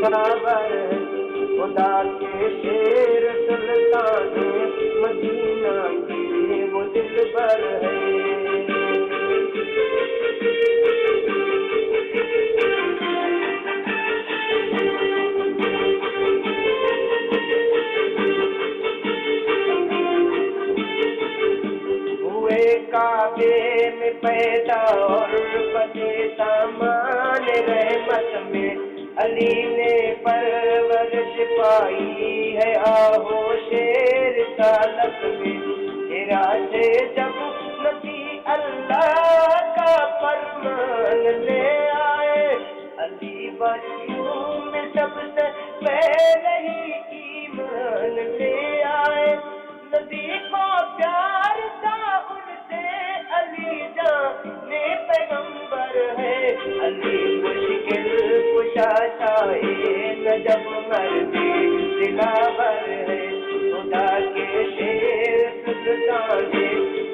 दिलावर है, खुदा के शेर सुल्तान मदीना के वो दिलबर है। काबे में पैदा और पते सामान रहमत में अली ने परवरिश पाई है आहो शेर सालत में। हिरा से जब नबी अल्लाह का फरमान ले आए, अली बच्चों में सबसे पहले ही ईमान ले आए। नबी को प्यार था उनसे, अली जाने पैगंबर है। अली मुश्किल कुशा शाए नजब मर्दी दिलावर है, खुदा के शेर सुल्तान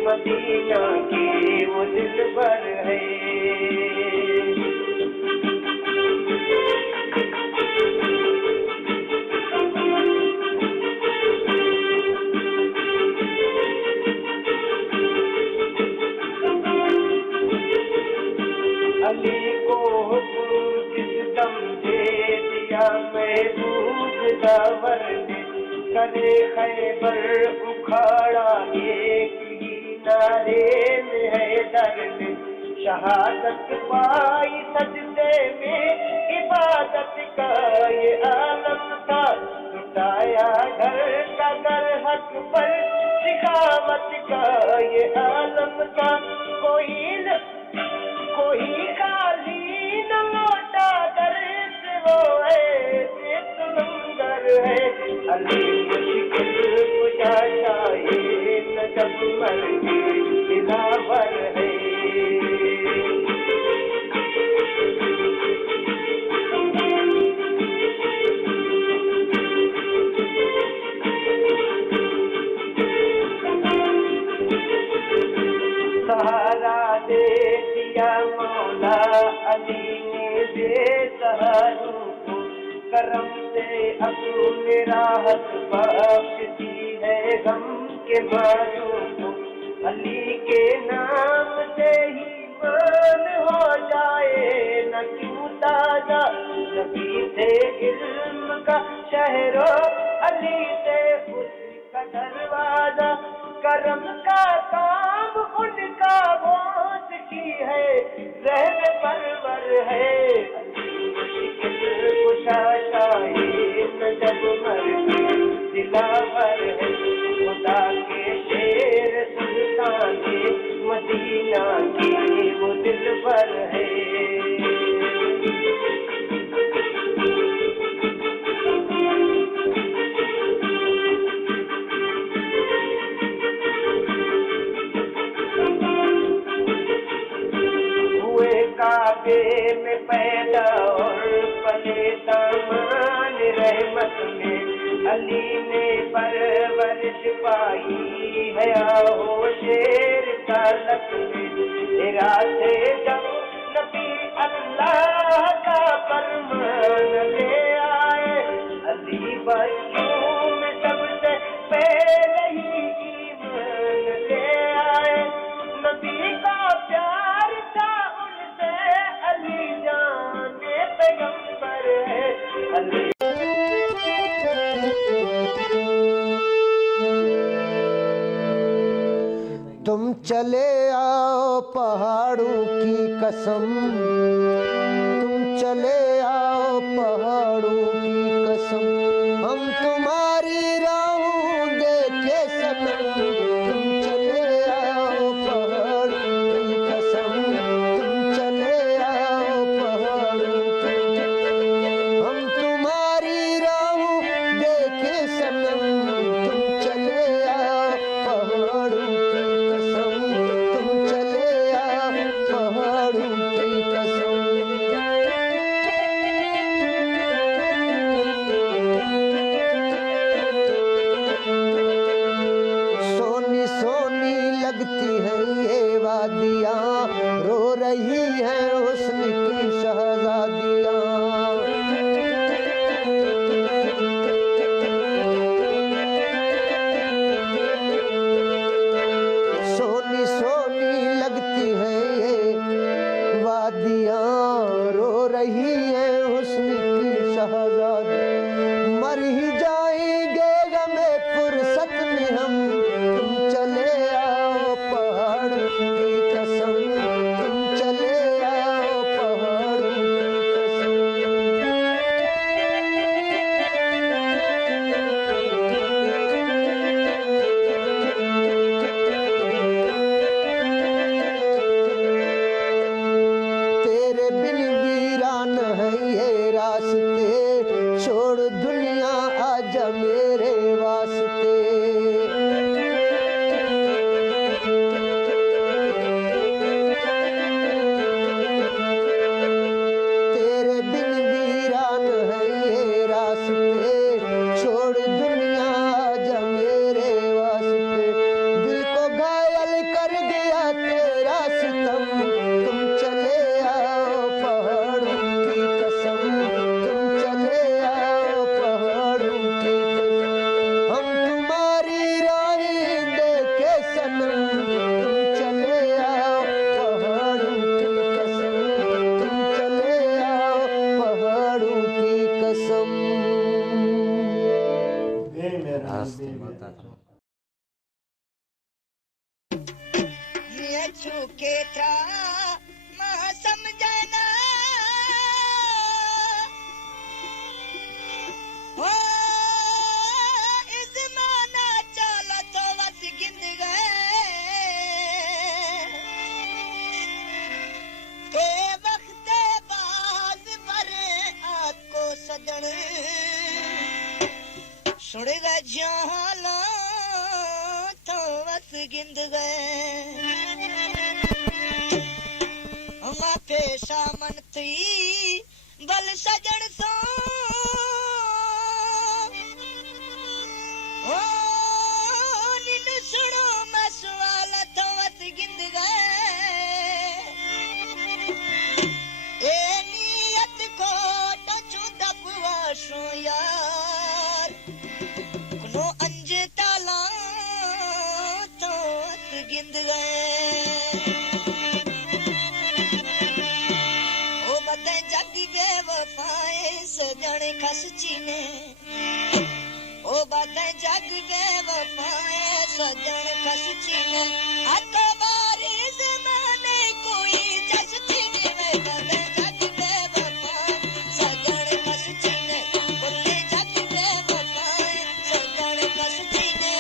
मदीना की वो दिलबर है। अली को हुक्म जिस दम दे दिया महबूब दावर ने, करे खैबर उखाड़ा एक ही नारे में है दर्द। शहादत पाई सजदे में इबादत का ये आलम था, लुटाया घर का घर हक पर सिखावत का ये आलम था। कोई खाली न लौटा दर से, वो ऐसे समंदर है। अली मुश्किल कुशा शाए नजब मर्दी दिलावर है। सहारा दे दिया मौला अली ने बेसहारों को, करम से अपनी राहत बख्श दी है गम के मारों को। अली के नाम से ही मान हो जाए न क्यों ताजा, नबी से इल्म का शहरो अली से उसका दरवाजा। करम का काम उनका मौत की है, रहने परवर है। अली मुश्किल कुशा शाए नजब मर्दी दिलावर है, खुदा के शेर सुल्तान मदीना की वो दिलबर है। काबे में पैदा और पले सामान रहमत में, अली ने परवरिश पाई है आहो शेर सालत में। हिरा से जब नबी अल्लाह का फरमान ले आए, अली बच्चों में सबसे पहले ही ईमान ले आए। नबी का प्यार था उनसे, अली जाने पैगंबर है। अली तुम चले आओ पहाड़ों की कसम, तुम चले आओ पहाड़ों की कसम, हम तुम्हारी राहों देखे सनम। तुम चले आओ पहाड़ों की कसम, तुम चले आओ पहाड़ों की कसम, हम तुम्हारी राहों देखे सनम। तुम चले आओ पहाड़ों की कसम, तुम चले आओ पहाड़ों की कसम। कसम। ये छूके था मां समझना ओ इस माना चला तो बस गिंद गए के वक्त बाज पर आपको सजन सुन गए जाला तो बस गिंद गए मां पेशा मन थी बल सजन सो ओ निनु सुनो मैं सवाल तो बस गिंद गए ए नियत को टचू दबवा सो यार कुनो अंज ताला तो बस गिंद गए ओ बते जगी बेवफाए सजन खस चीने ओ बते जग बेवफाए सजन खस चीने अतो बारी ज़माने कोई जस चीने वे बते जग बेवफाए सजन खस चीने बोले जग बेवफाए सजन खस चीने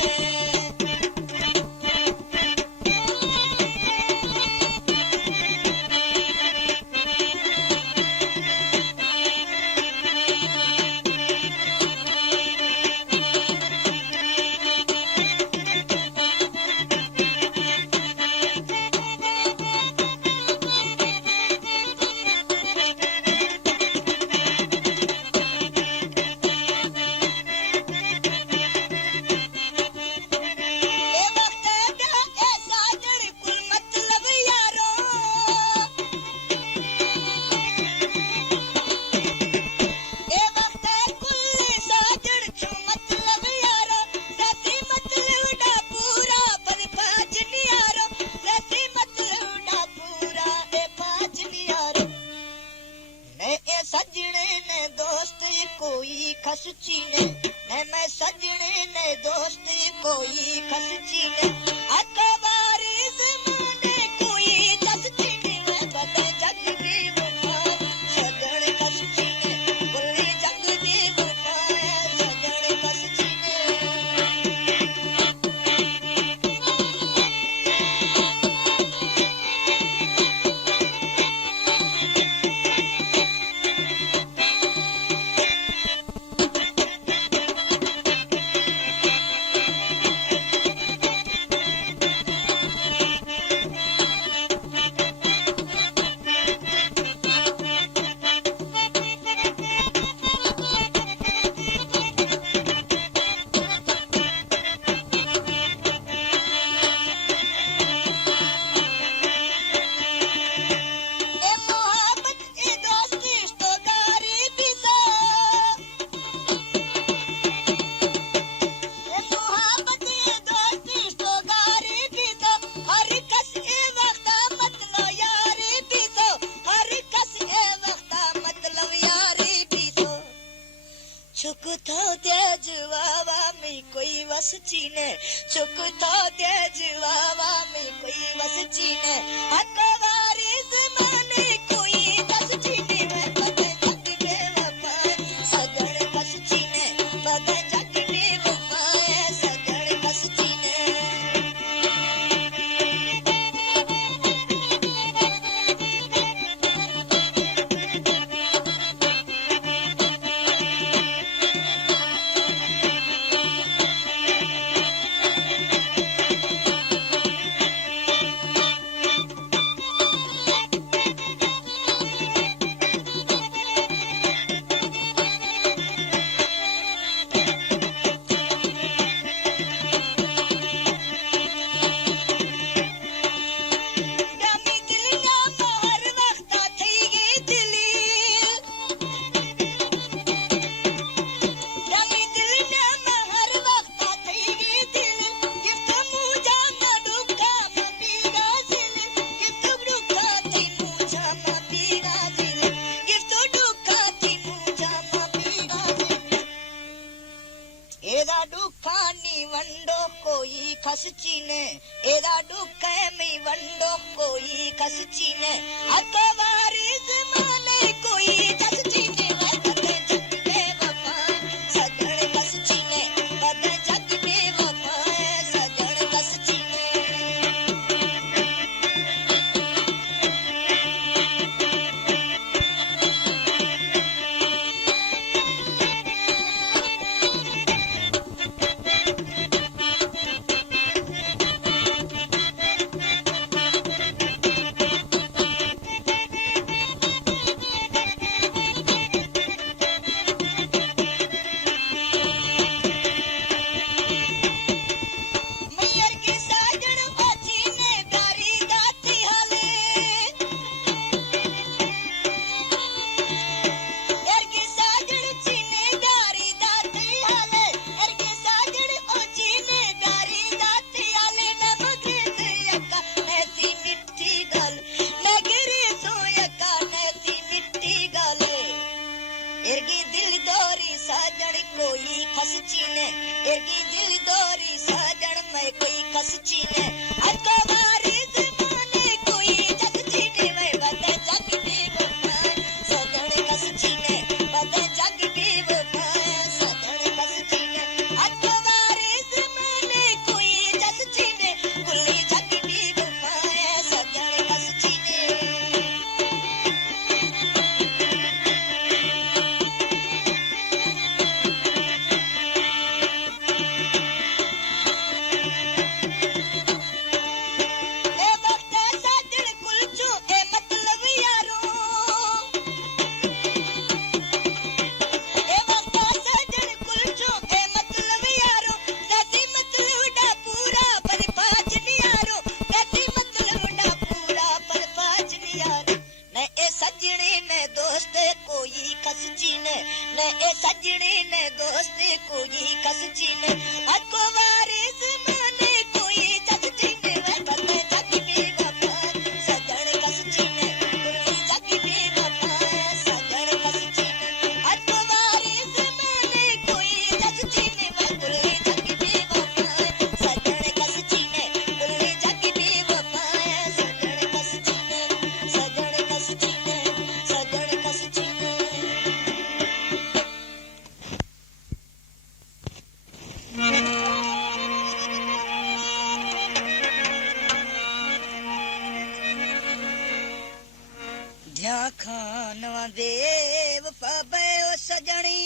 सजने ने दोस्त कोई खस चीने मैं सजने ने दोस्त कोई खस चीने अकबारी ज़माने कोई जस चीने मैं बते जग की वफा सजन खस चीने बोले जग की वफा सजन खस चीने चुक तो तेज वावा में कोई वस चीने चुक तो तेज वावा में कोई वस चीने अकबारी ज़माने कोई दस चीने में बते जग बेवफा सजन खस चीने बते जग बेवफा सजन खस चीने वंडो कोई खस चीने एदा दुख में वंडो कोई खस चीने अकवारी ज़माने कोई खस चीने बदे जग बेवफा सजण खस चीने बदे जग बेवफा सजण खस चीने कोई खस चीने एगी दिल दोरी साजन में कोई खस चीने अकवारी ज़माने कोई जग चीने वे बदे जग बेवफा सजन खस चीने बदे जग बेवफा सजन खस चीने अकवारी ज़माने कोई जग चीने कुली जग बेवफा सजन खस चीने खानवा देव पाबे ओ सजनी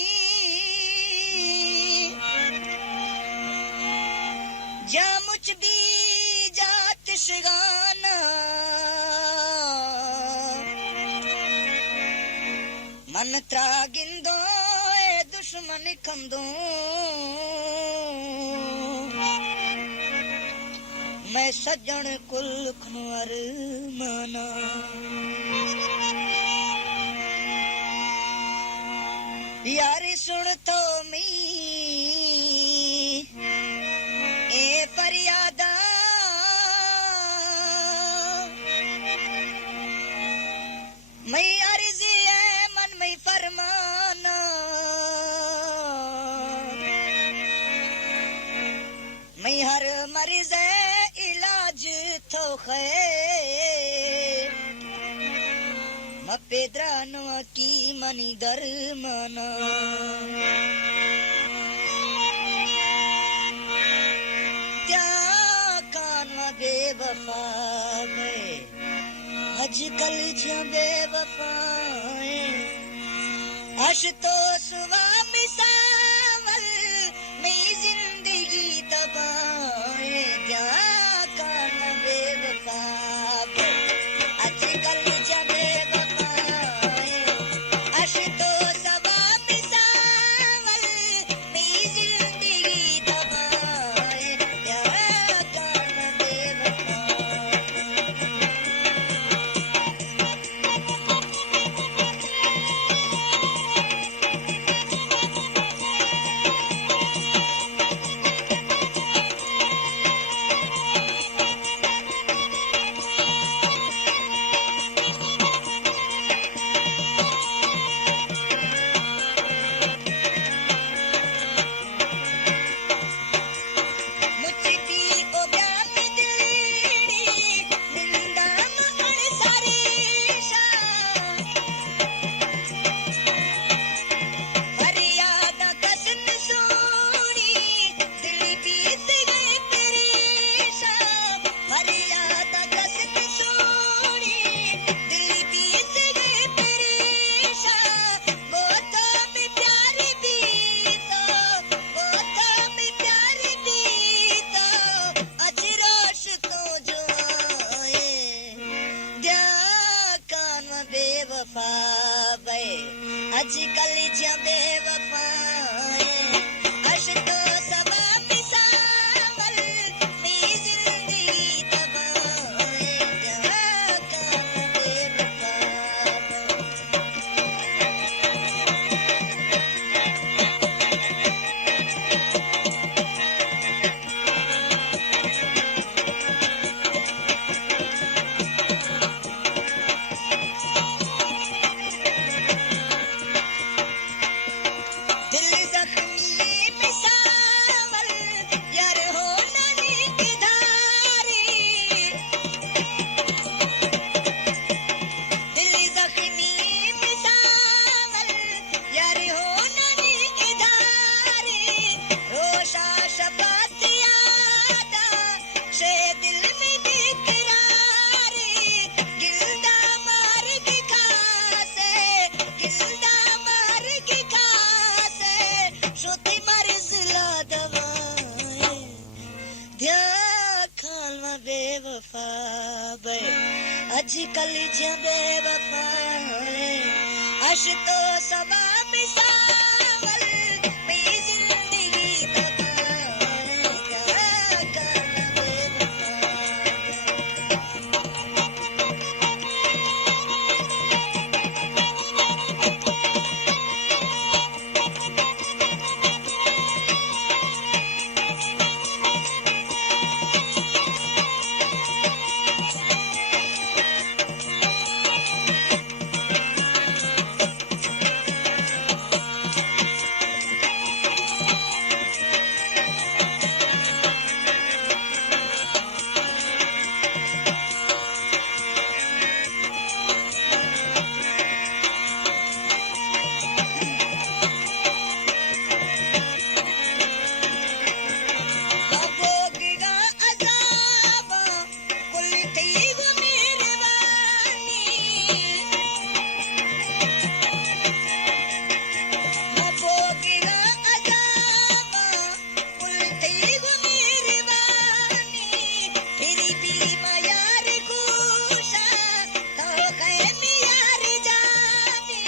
जा मुझ दी जात शगाना मन त्रागिंदो ए दुश्मन खंदो मैं सजन कुल खुनवर माना यारी सुन तो मी ए फरियादा मैं अर्जी है मन में फरमाना मैं हर मरीज इलाज तो है पेद्रानवा की मनी दर मना क्या कानवा बेवफा में आजकल जो बेवफा अश तो सुवा मिसावल मेरी जिंदगी तबाहे क्या कानवा बेवफा आजकल जो बेवफाए अश तो सबा पिसावल मी जिंदगी तबाए जहाँ का बेवफा दिल जख्मी पिसावल यार हो ननी की धारी दिल जख्मी पिसावल यार हो ननी की धारी रोशा शफात यादा शे दिल में बेकरारी गिल्दा मार की खासे गिल्दा मार की खासे श्रुति मर्ज़ला दवाए ध्या खालवा बेवफा बे अजकल जा बेवफा अश तो सबा मिसावल मी जिंदगी तबाए क्या करना बेवफा भोगेगा अज़ाब कुल तैब मेहरबानी भोगेगा अज़ाब कुल तैब मेहरबानी फिर भी मयार खुशा तो खैम यार जामी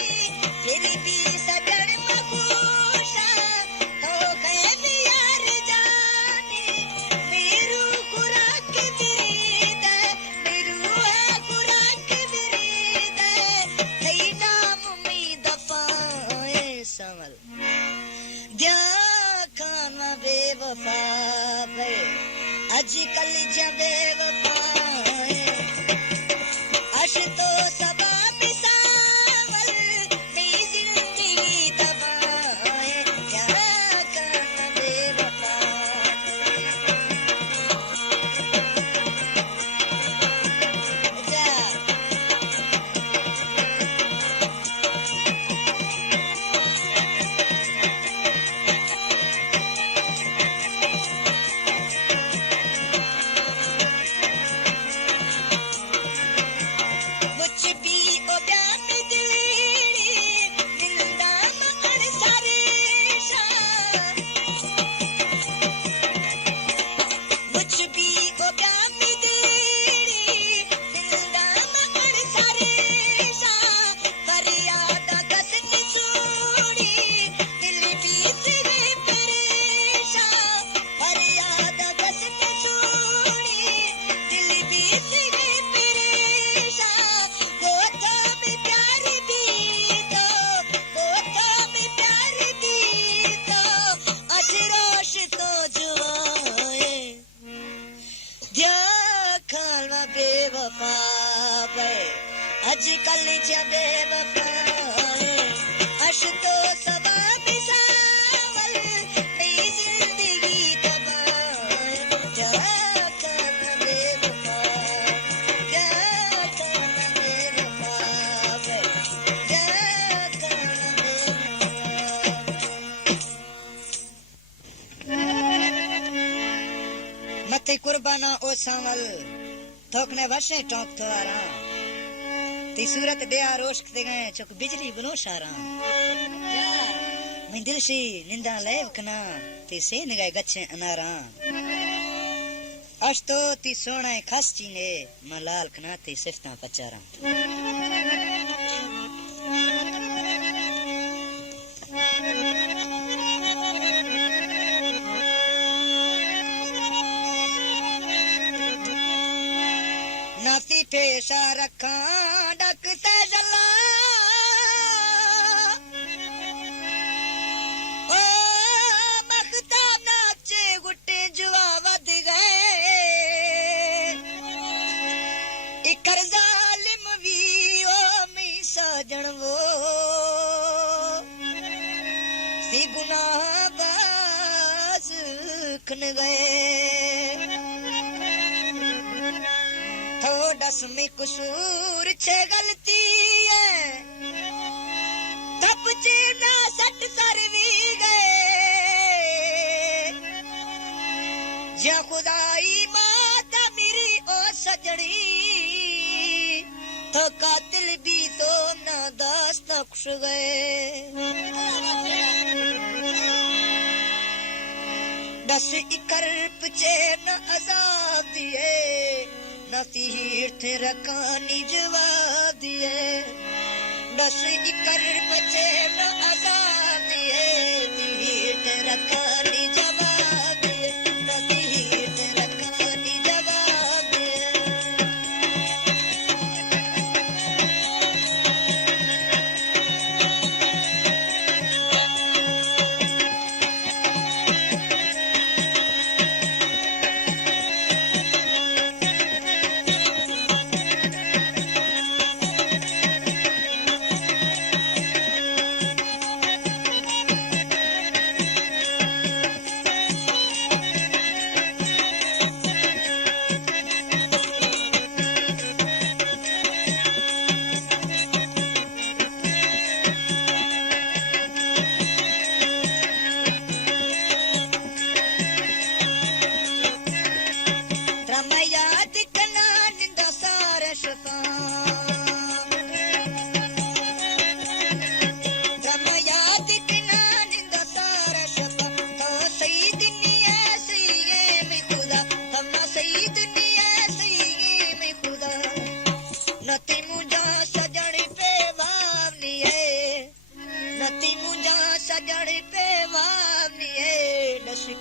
फिर भी सजन मखुशा तो खैम यार जामी मेरू खुराक बिरीद मेरू है खुराक बिरीद थई नाम उम्मीद पाए संवल द्या खाना बेवफा बे अजकल जा बेवफाए अश तो सबा पिसावल मी जिंदगी तबाए क्या करना बेवफा जा मुझ भी ओ प्यार दिली दिलदाम अनसारेशा मुझ भी ओ प्यार दिली दिलदाम अनसारेशा फरियाद कसम सूड़ी दिल बीत गए परेशा फरियाद कसम सूड़ी दिल बीत गए परेशा गोता में प्यार भी तो गोता में प्यार भी तो अठरोश तो जुआए द्या खालवा बेवफा बे अजकल जा बेवफाए अश तो सबा पिसावल मी जिंदगी तबाए क्या करना बेवफा क्या करना बेवफा बे क्या करना बेवफा मथे कुर्बाना ओ सांवल थोकने वशे टोक थवारा ती सूरत दया रोश ते गए चुक बिजली बनो शारा मैं दिल सी निंदा लेव कना ते से निगाह गच्छे अनारा अश्तो ती सोना खास चीने मलाल कना ते सिफता पचारा पेशा रखा डकते जला ओ मखता नाचे गुटे जुआ वध गए इकर जालिम भी ओ मी साजन वो सी गुनाह बाज खन गए थोड़स में कसूर छे गलती है तब चीना सट सर भी गए जा खुदाई माता मेरी ओ सजनी तो कातिल भी तो ना दास्ता खुश गए दस इकर पचे न अजाब दिए न तीर्थ रकानी जवाब दिए दस इकर पचे न अजाब दिए तीर्थ रकानी जवाब दिए न तीर्थ रकानी जवाब दिए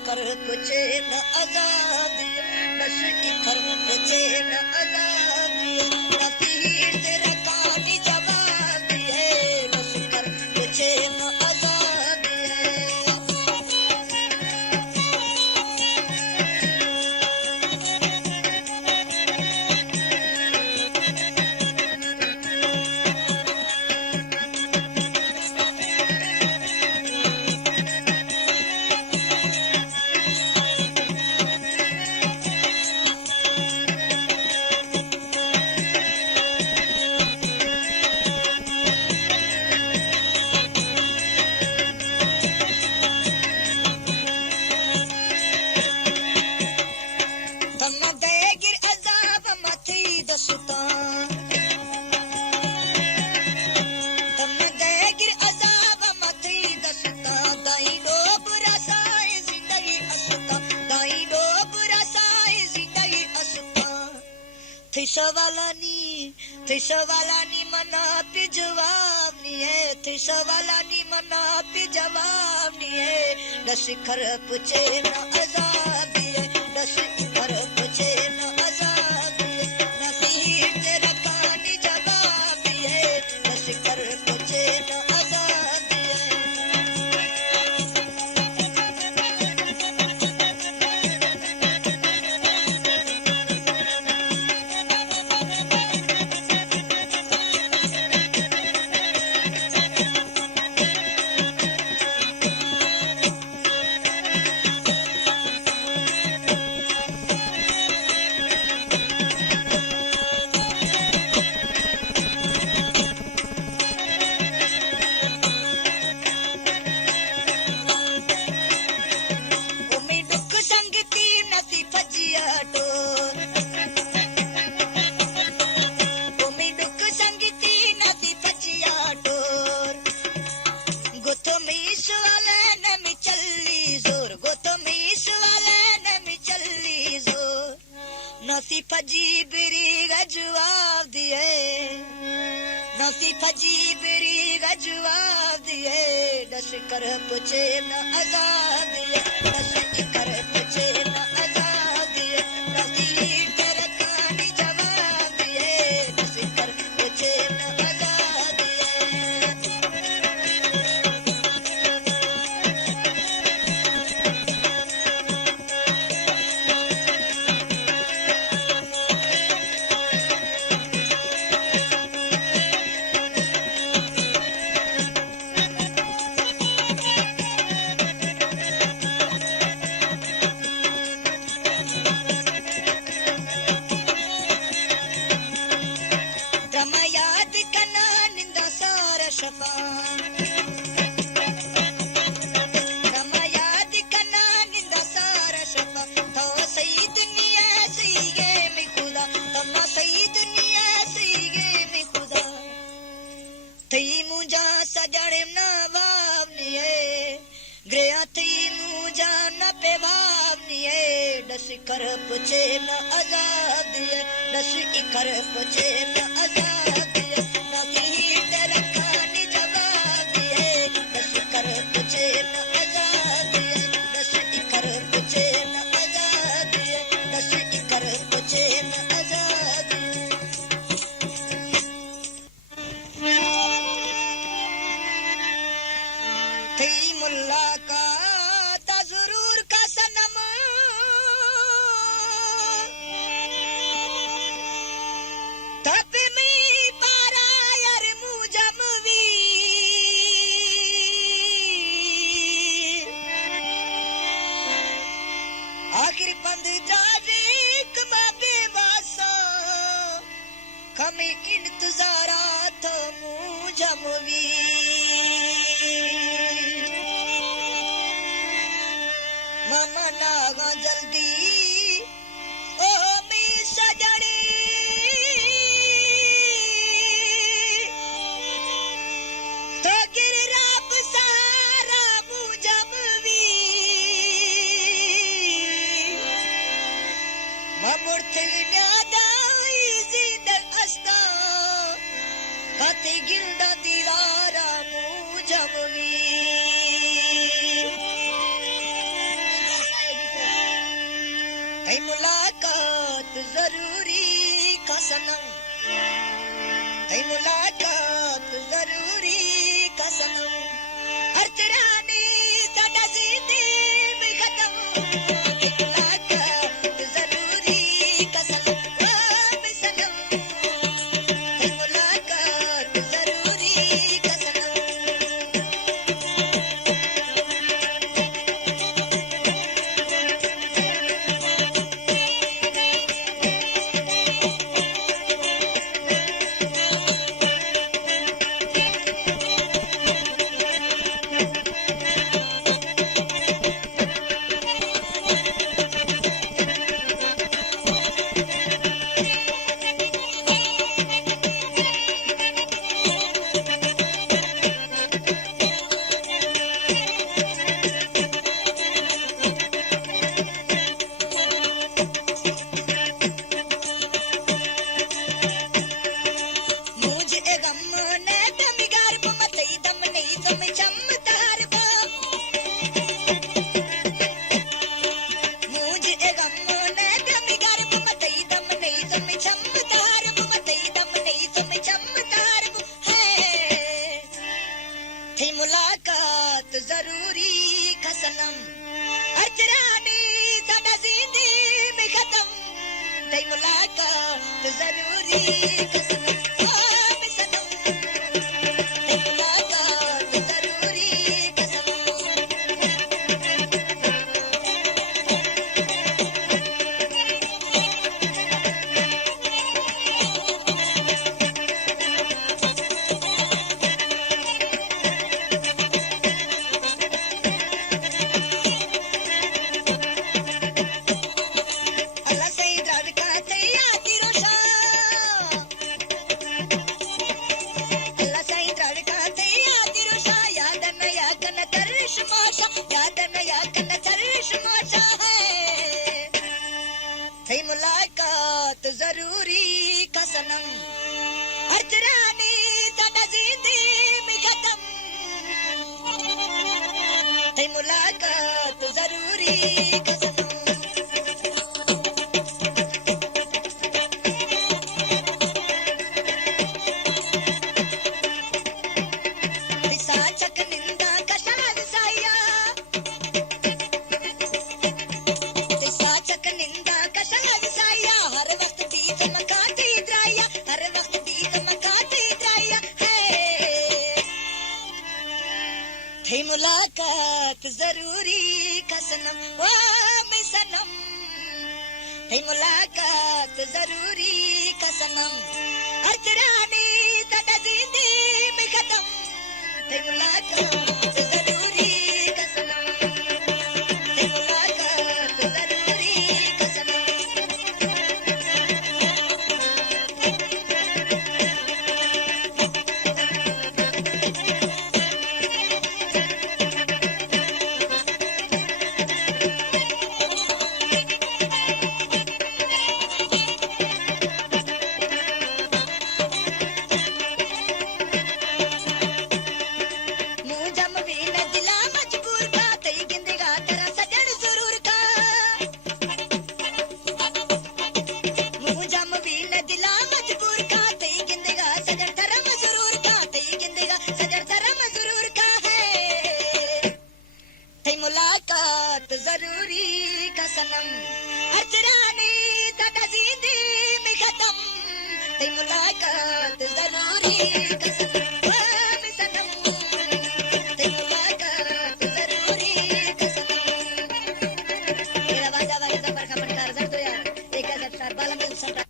कर कुछ न आजाद बस इकर कुछ न आजाद न तीर्थ रकानी जवाब है बस कर कुछ न आजाद सवालानी मना पे जवाब नहीं है थे सवालानी मना पे जवाब नहीं है दस खर पूछे न आजाद है दस खर पूछे न आजाद न तीर्थ रकानी जवाब है दस खर पूछे न आजाद है फजी बिरी जवाब दिए नसी फजी बिरी जवाब दिए दस कर पूछे न आजाद दिए दस कर पूछे न आजाद दिए नसी तेरा कहानी जवाब दिए पे भावनिए दस कर पुछे न आजादिए दस इकर पुछे न आजादिए नकी तेरा खानी जवादिए दस कर पुछे न आजादिए दस इकर पुछे न आजादिए दस इकर पुछे न आजादिए थी मुलाकात जरूर का सनम तब में पारा यार मुजमवी आखिर बंद जाजिक में बेवासा कमी इंतजारात मुजमवी मामा नागा जल्दी ओ मी सजनी तो गिर राब सहारा मुजमवी ममुर्थ न्यादाई जिंद अस्ता कते गिल्दा दीवारा मुजमवी मुलाकात जरूरी का सनम है मुलाकात जरूरी का सनम अर्चरानी साडा जिंदगी में खत्म मुलाकात जरूरी का सनम में सनम है मुलाकात जरूरी का सनम मुलाकात जरूरी का सनम अर्चरानी साडा जिंदगी में खत्म थी मुलाकात जरूरी का सनम में सनम थी मुलाकात जरूरी का सनम मुलाकात जरूरी का सनम अर्चरानी साडा जिंदगी में खत्म थी मुलाकात जरूरी का सनम मुलाकात जरूरी का सनम मैं सनम है मुलाकात जरूरी का सनम अर्चरानी साडा जिंदगी में खत्म है मुलाकात जरूरी का सनम है मुलाकात जरूरी का सनम थी मुलाकात जरूरी का सनम अचरानी तदा जिंदगी में खत्म थी मुलाकात जरूरी का सनम ओ में सनम थी मुलाकात जरूरी का सनम मेरा बाजा वाले जबर का मनकार जर दो यार एक हजार साल बालम के सनम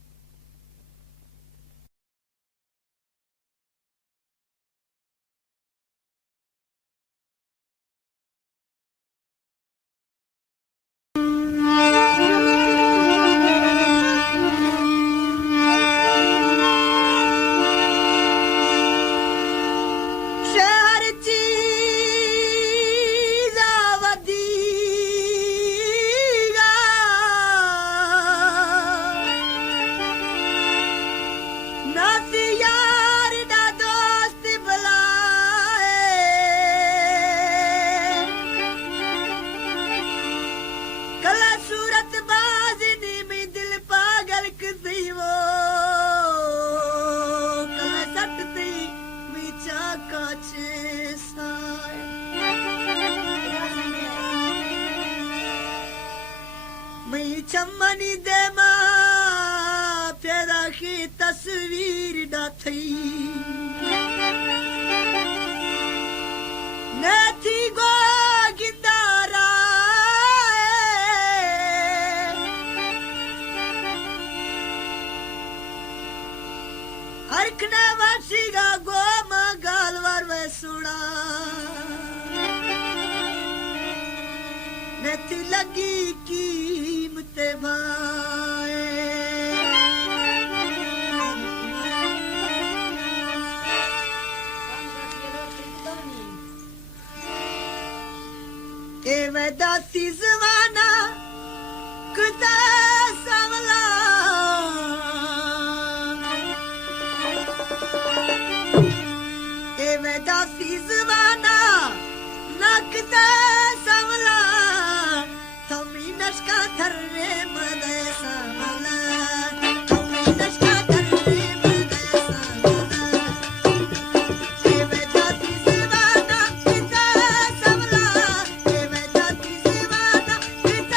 शहर चीज वधीगा नासी यार दा दोस्त बुलाए कला सूरत बाजनी में दिल पागल कसी वो कला सटती मीचा काचे साए मैं चमनी दे मां पैदा की तस्वीर ना थी न थी गो गिंदारा हरकना वासीगा गो गालवार वे सुना नथी लगी कीमत भाए ए मैं दासी जवाना कुदा सवला ए मैं दासी जवाना नकदा सवला थमी नशका थर्रे मदे सवला थमी नशका थर्रे मदे सवला ए मैं दासी जवाना कुदा सवला ए मैं दासी जवाना कुदा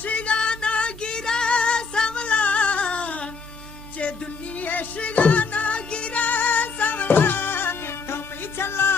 शिगाना गिरे समला चे दुनिया शिगाना गिरे समला तुम ही चला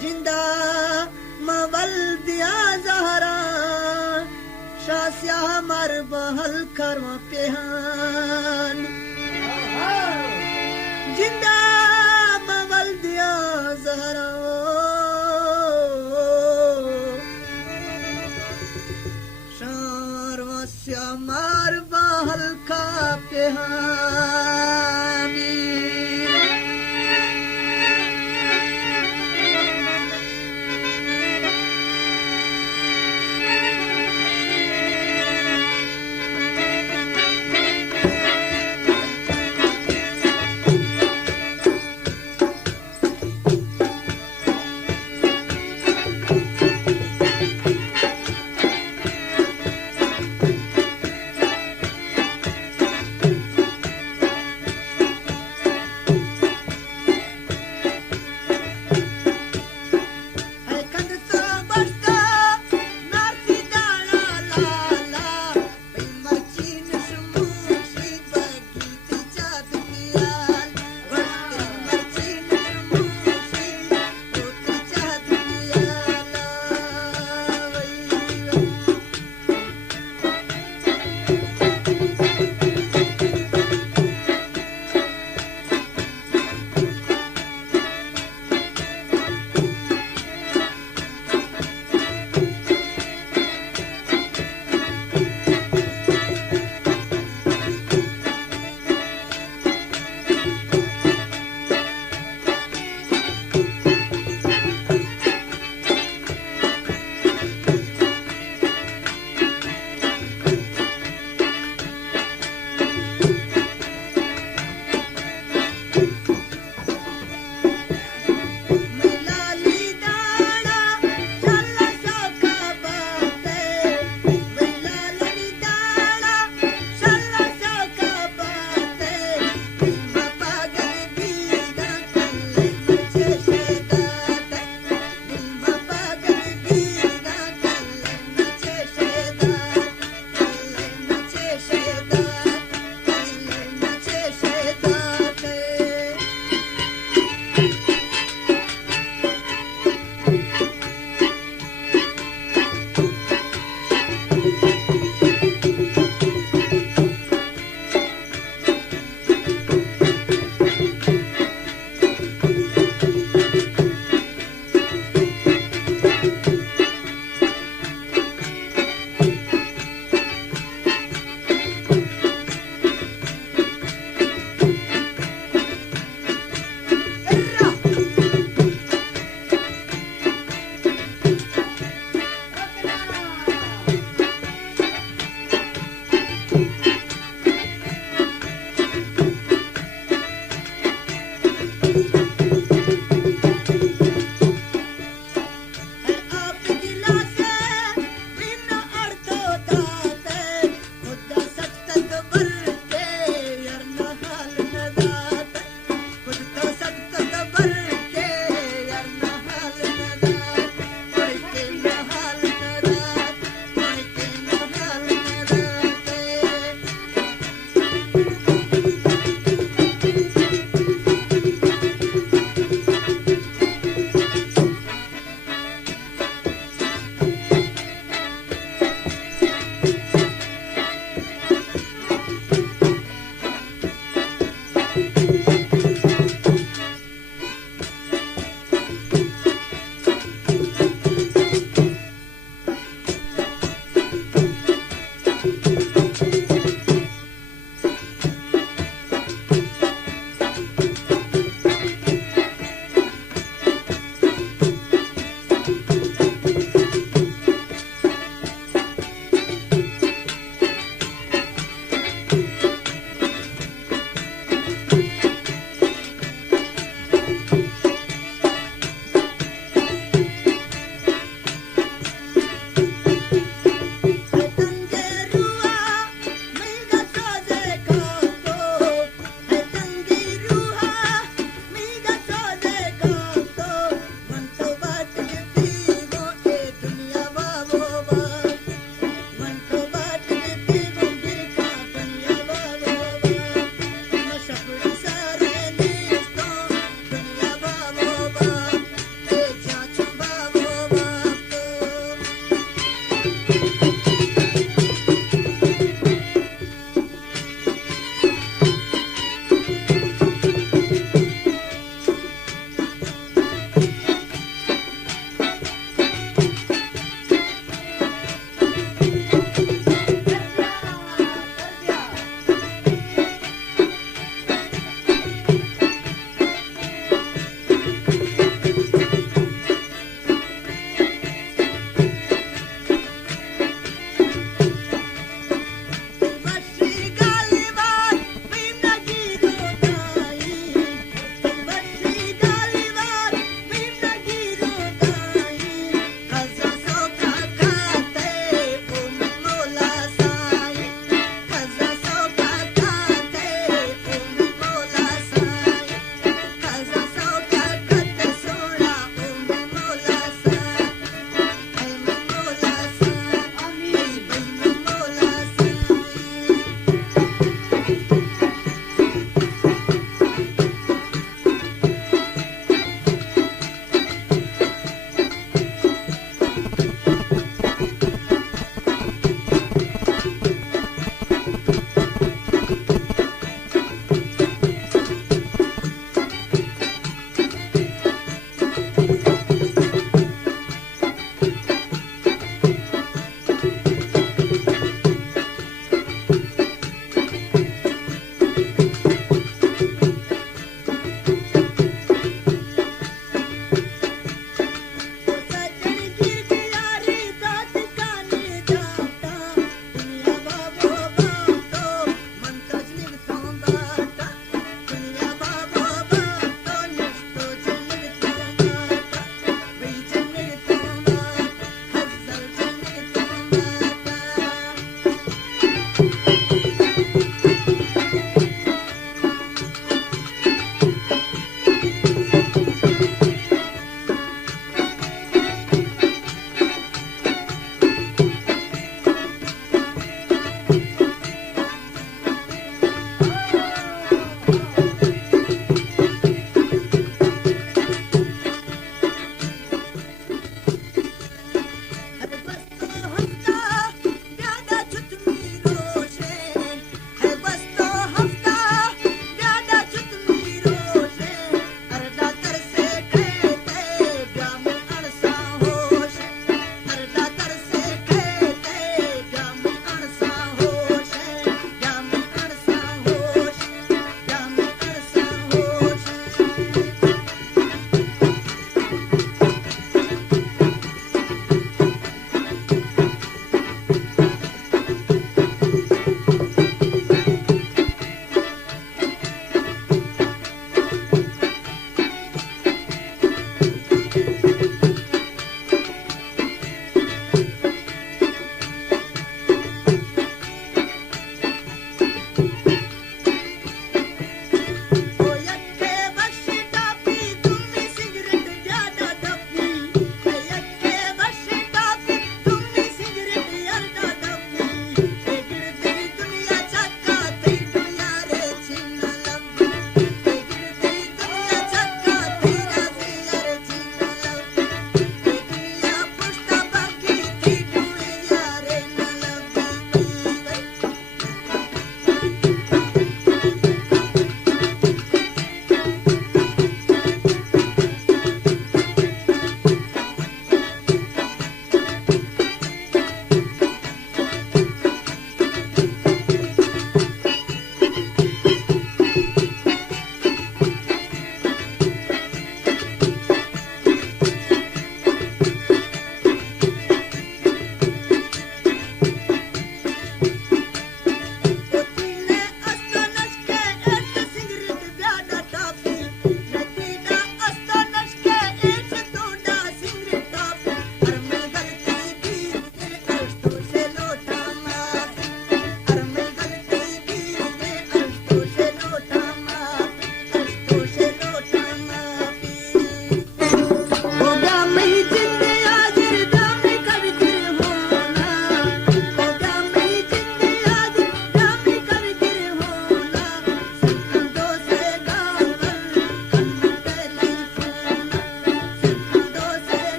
जिंदा मवल दिया जहरा शास्या मर बहल करवा पेहान जिंदा मवल दिया जहरा शास्या मर बहल का पेहानी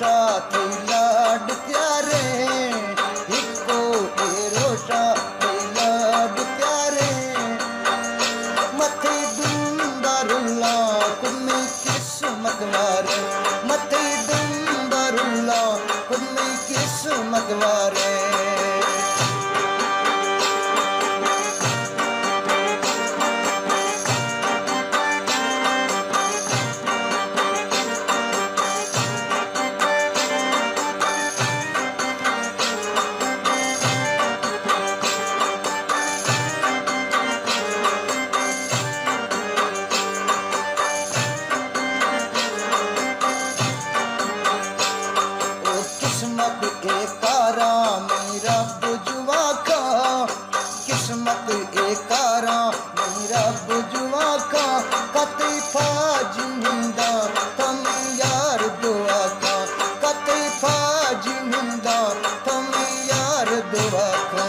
रोशा थी लाड प्यारे इको रोशा थी लाड प्यारे मथे दुंदरुल्ला कुमी किस्मत वारे मथे दुंदरुल्ला कुमी किस्मत वारे किस्मत एकारा मेरा बुजुआ का किस्मत एकारा मेरा बुजुआ का कते फाजिंदा तुम यार दुआ का कते फाजिंदा तुम यार दुआ का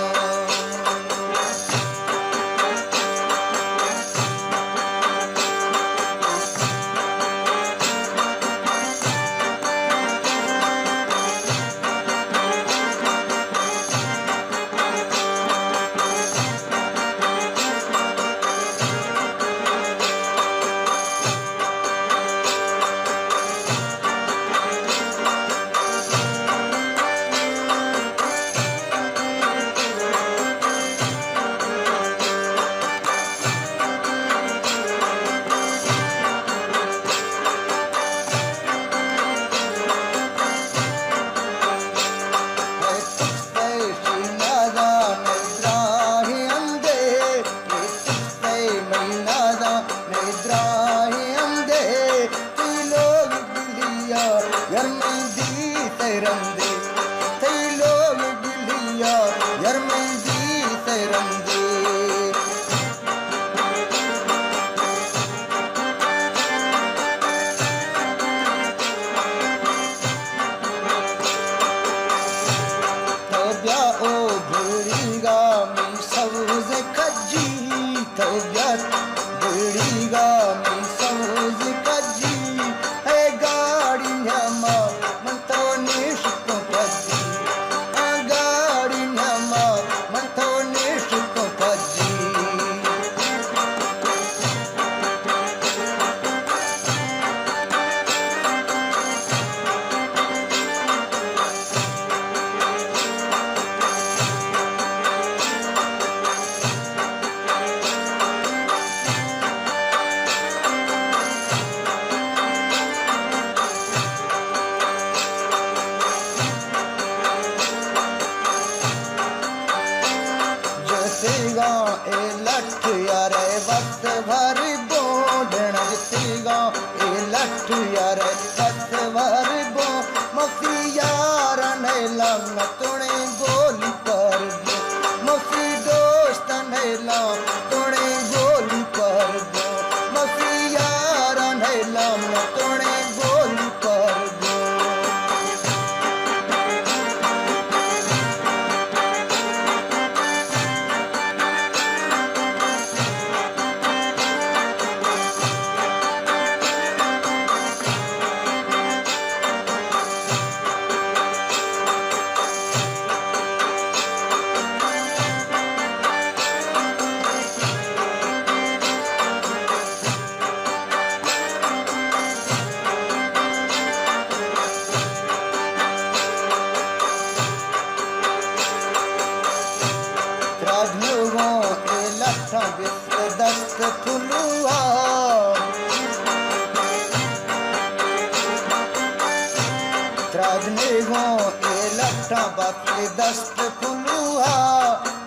दस्त फुलुआ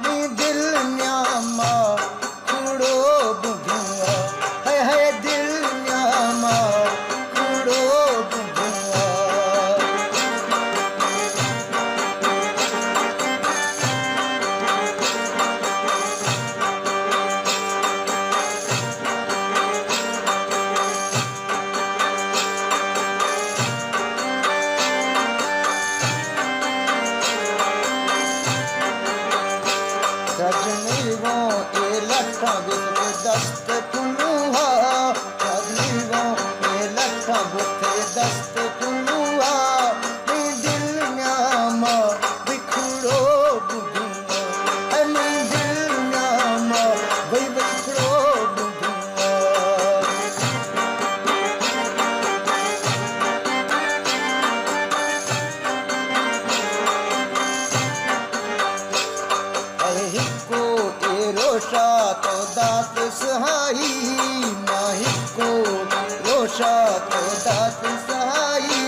नी दिल न्यामा कुड़ो बुझुआ है दिल न्यामा कुड़ो बुझुआ तो दात सहाई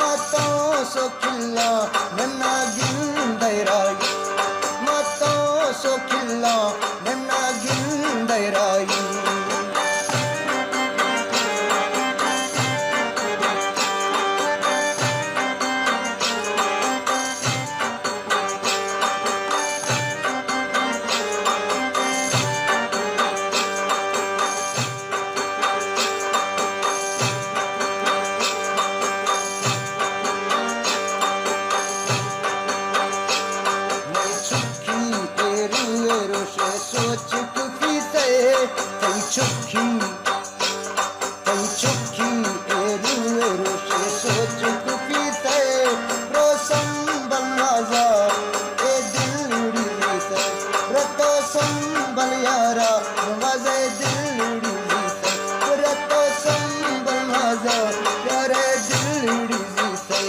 मतों सो खिल्ला नन्ना गिंदराई मतों सो खिल्ला नन्ना गिंदराई सोच कुफी से कई चुखी एरू रोशे सोच कुफी से रोसम बल्लाजा ए दिल से रतो संबल यारा नवाजे दिल से रतो संबल माजा यारे दिल से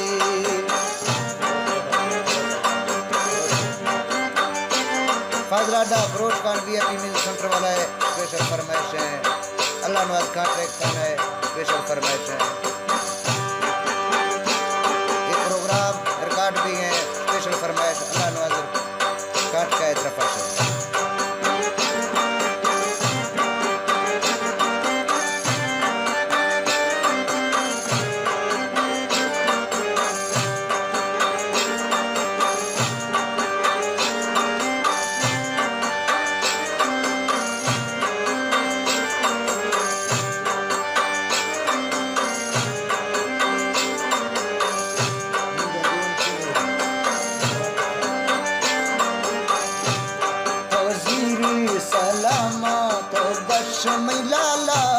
फाजलाडा अप्रोच कान भी अपनी सेंटर वाला है स्पेशल फरमाइश है अल्लाह नवाज का ट्रैक कान है स्पेशल फरमाइश है ये प्रोग्राम रिकॉर्ड भी है स्पेशल फरमाइश अल्लाह नवाज काट का तरफ है सलामत दश मिलाला